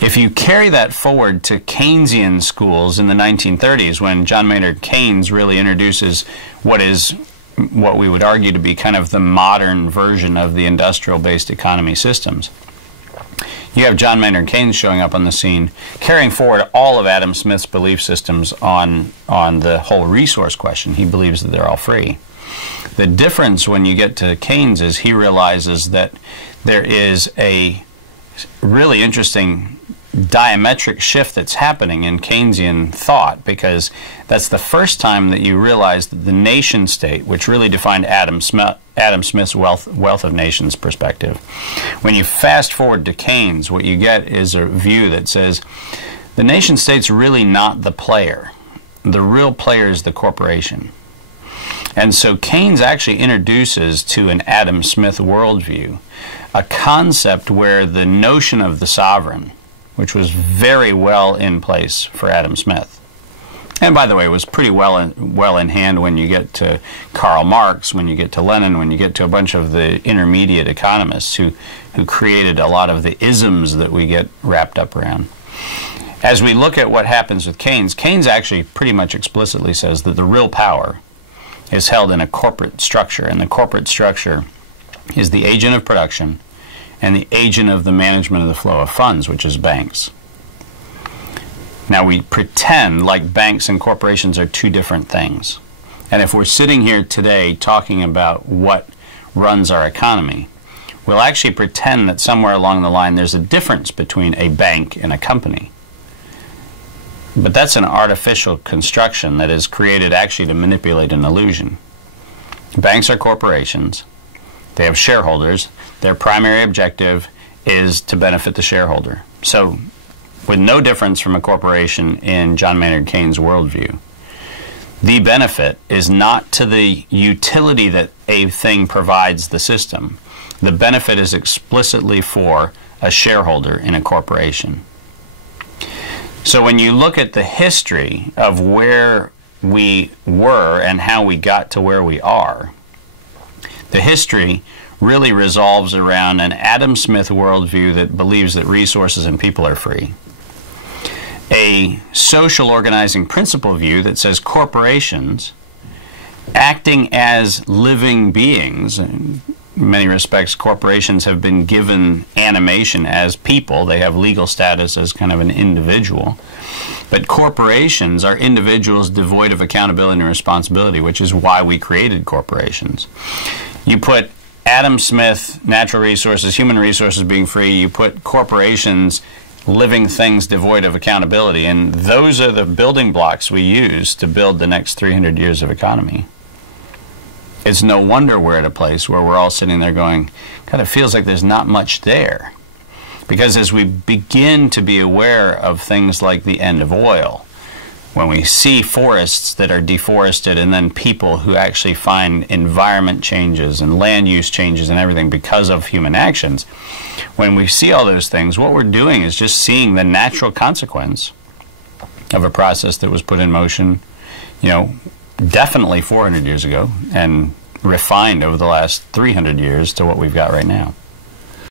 If you carry that forward to Keynesian schools in the 1930s, when John Maynard Keynes really introduces what we would argue to be kind of the modern version of the industrial-based economy systems, you have John Maynard Keynes showing up on the scene, carrying forward all of Adam Smith's belief systems on the whole resource question. He believes that they're all free. The difference when you get to Keynes is he realizes that there is a really interesting diametric shift that's happening in Keynesian thought, because that's the first time that you realize that the nation state, which really defined Adam Smith's wealth of nations perspective, when you fast forward to Keynes, what you get is a view that says the nation state's really not the player. The real player is the corporation. And so Keynes actually introduces to an Adam Smith worldview a concept where the notion of the sovereign, which was very well in place for Adam Smith, and by the way, was pretty well in hand when you get to Karl Marx, when you get to Lenin, when you get to a bunch of the intermediate economists who created a lot of the isms that we get wrapped up around. As we look at what happens with Keynes, Keynes actually pretty much explicitly says that the real power is held in a corporate structure, and the corporate structure is the agent of production and the agent of the management of the flow of funds, which is banks. Now, we pretend like banks and corporations are two different things. And if we're sitting here today talking about what runs our economy, we'll actually pretend that somewhere along the line there's a difference between a bank and a company. But that's an artificial construction that is created actually to manipulate an illusion. Banks are corporations. They have shareholders. Their primary objective is to benefit the shareholder. So, with no difference from a corporation in John Maynard Keynes' worldview, the benefit is not to the utility that a thing provides the system. The benefit is explicitly for a shareholder in a corporation. So when you look at the history of where we were and how we got to where we are, the history really resolves around an Adam Smith worldview that believes that resources and people are free, a social organizing principle view that says corporations, acting as living beings, in many respects corporations have been given animation as people. They have legal status as kind of an individual. But corporations are individuals devoid of accountability and responsibility, which is why we created corporations. You put Adam Smith, natural resources, human resources being free, you put corporations, living things devoid of accountability, and those are the building blocks we use to build the next 300 years of economy. It's no wonder we're at a place where we're all sitting there going, God, it feels like there's not much there. Because as we begin to be aware of things like the end of oil, when we see forests that are deforested and then people who actually find environment changes and land use changes and everything because of human actions, when we see all those things, what we're doing is just seeing the natural consequence of a process that was put in motion, definitely 400 years ago and refined over the last 300 years to what we've got right now.